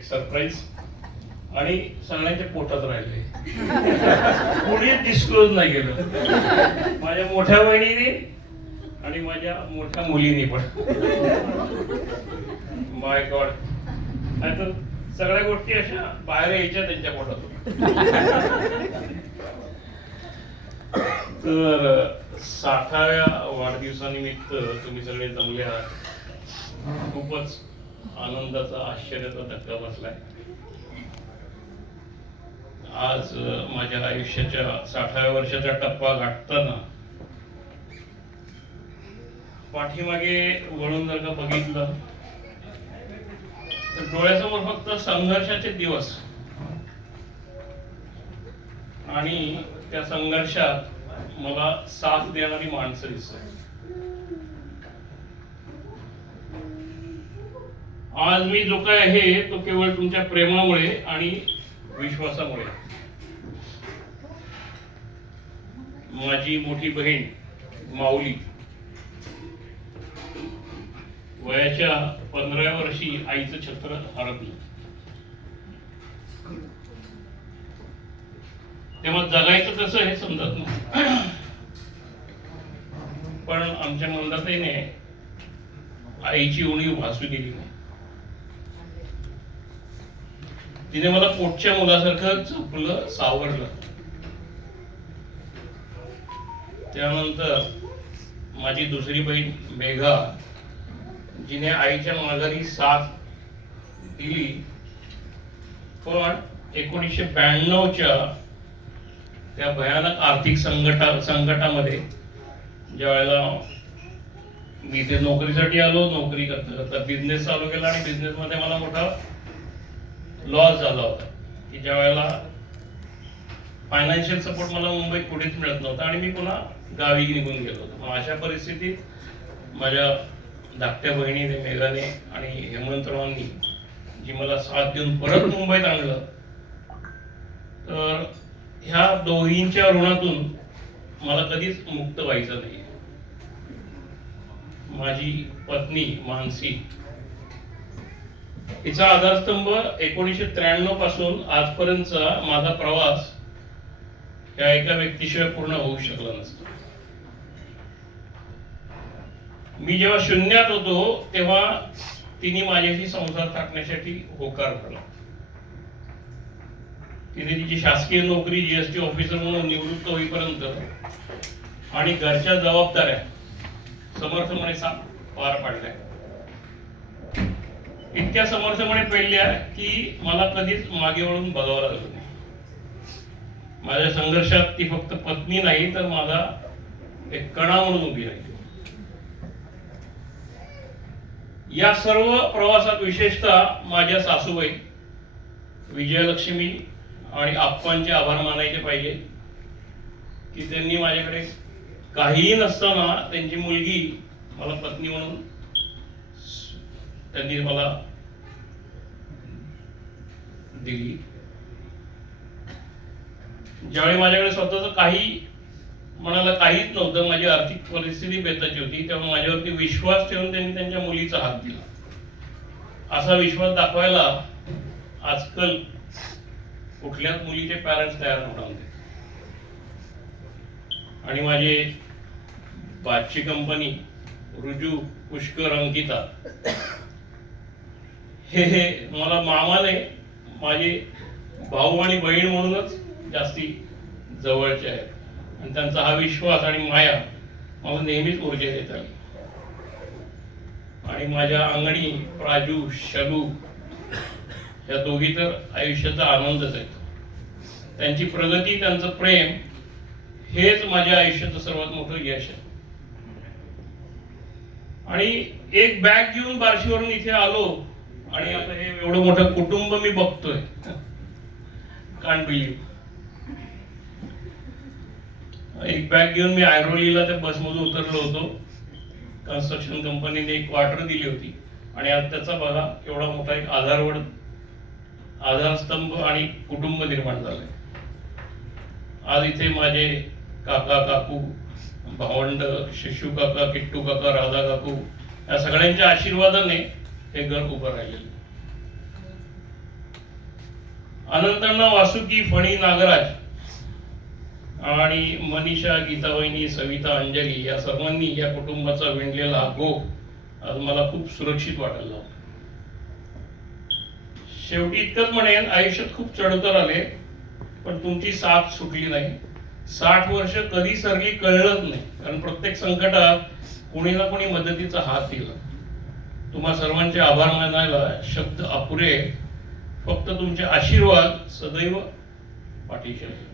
एक सरप्राईज आणि सगळ्यांच्या पोटात राहिले. कोणी डिस्क्लोज नाही केलं, माझ्या मोठ्या बहिणीने आणि माझ्या मोठ्या मुलीने पण. माय गॉड, नाहीतर सगळ्या गोष्टी अशा बाहेर यायच्या त्यांच्या पोटातून. तर 60व्या वाढदिवसानिमित्त तुम्ही सगळे जमले आहात. खूपच आनंदाचा, आश्चर्याचा धक्का बसलाय. आज माझ्या आयुष्याच्या 60व्या वर्षाचा टप्पा गाठताना पाठीमागे वळून जर का बघितलं तर डोळ्यासमोर फक्त संघर्षाचे दिवस आणि त्या संघर्षात मला साथ देणारी माणसं दिसतात. आज मी जो काय आहे तो केवळ तुमच्या प्रेमामुळे आणि विश्वासामुळे. माझी मोठी बहीण माऊली वयाच्या 15व्या वर्षी आईचं छत्र हरपलं. तेव्हा जगायचं कसं हे समजत नाही, पण आमच्या मंदाताईने आईची उणीव भासू दिली नाही. तिने मला पोटच्या मुलासारखं जपलं, सावरलं. त्यानंतर माझी दुसरी बहीण मेघा, जिने आईच्या माघारी साथ दिली, पण 1992च्या त्या भयानक आर्थिक संकटामध्ये ज्या वेळेला मी इथे नोकरीसाठी आलो, नोकरी करता करता बिझनेस चालू केला आणि बिझनेस मध्ये मला मोठा लॉस झाला होता की ज्या वेळेला फायनान्शियल सपोर्ट मला मुंबईत कुठेच मिळत नव्हता आणि मी पुन्हा गावी निघून गेलो होतो. मग अशा परिस्थितीत माझ्या धाकट्या बहिणीने, मेघाने आणि हेमंतरावांनी जी मला साथ देऊन परत मुंबईत आणलं, तर ह्या दोघींच्या ऋणातून मला कधीच मुक्त व्हायचं नाही. माझी पत्नी मानसी, तिचा आधारस्तंभ 1993 पासून आजपर्यंतचा माझा प्रवास या एका व्यक्तीशिवाय पूर्ण होऊ शकला नसता. मी जेव्हा शून्यात होतो तेव्हा तिने माझ्याशी संसार टाकण्यासाठी होकार भरला. तिने तिची शासकीय नोकरी जीएसटी ऑफिसर म्हणून निवृत्त होईपर्यंत आणि घरच्या जबाबदाऱ्या समर्थपणे पार पाडल्या. इतक्या समर्थपणे पेलल्या की मला कधीच मागे वळून बघावं लागलं नाही. माझ्या संघर्षात ती फक्त पत्नी नाही तर माझा एक कणा म्हणून उभी राहिली. या सर्व प्रवासात विशेषतः माझ्या सासूबाई विजयलक्ष्मी आणि आप्पांचे आभार मानायचे पाहिजे की त्यांनी माझ्याकडे काहीही नसताना त्यांची मुलगी मला पत्नी म्हणून त्यांनी मला दिली. ज्यावेळी माझ्याकडे स्वतःच काही म्हणाला काहीच नव्हतं, माझी आर्थिक परिस्थिती बेताची होती, तेव्हा माझ्यावरती विश्वास ठेवून त्यांनी त्यांच्या मुलीचा हात दिला. असा विश्वास दाखवायला आजकाल कुठल्याच मुलीचे पॅरेंट्स तयार होणार. आणि माझे बादची कंपनी, रुजू, पुष्कर, अंकिता हे मला मामाने माझे भाऊ आणि बहीण म्हणूनच जास्ती जवळचे आहेत आणि त्यांचा हा विश्वास आणि माया मला नेहमीच ऊर्जा देत आली. आणि माझ्या अंगणी प्राजू, शलू या दोघी तर आयुष्याचा आनंदच आहेत. त्यांची प्रगती, त्यांचं प्रेम हेच माझ्या आयुष्याचं सर्वात मोठं यश आहे. आणि एक बॅग घेऊन बार्शीवरून इथे आलो आणि आता हे एवढं मोठं कुटुंब मी बघतोय. Can't believe. एक बॅग घेऊन मी ऐरोलीला त्या बसमधून उतरलो होतो. कन्स्ट्रक्शन कंपनीने एक क्वार्टर दिली होती आणि आज त्याचा बघा एवढा मोठा एक आधारस्तंभ आणि कुटुंब निर्माण झालंय. आज इथे माझे काका, काकू, भावंड, शिशू काका, किट्टू काका, राधा काकू या सगळ्यांच्या आशीर्वादाने हे घर उभं राहिलेलं. अनंतांना वासुकी, फणी, नागराज आणि मनीषा, गीतावहिनी, सविता, अंजली या सर्वांनी या कुटुंबाचा विणलेला गोफ आज मला खूप सुरक्षित वाटायला लागला. शेवटी इतकंच म्हणेन, आयुष्यात खूप चढउतार आले पण तुमची साथ सुटली नाही. 60 वर्ष कधी सरली कळलंच नाही, कारण प्रत्येक संकटात कोणी ना कोणी मदतीचा हात दिला. तुम्हा सर्वांचे आभार मानायला शब्द अपुरे. फक्त तुमचे आशीर्वाद सदैव पाठीशी आहेत.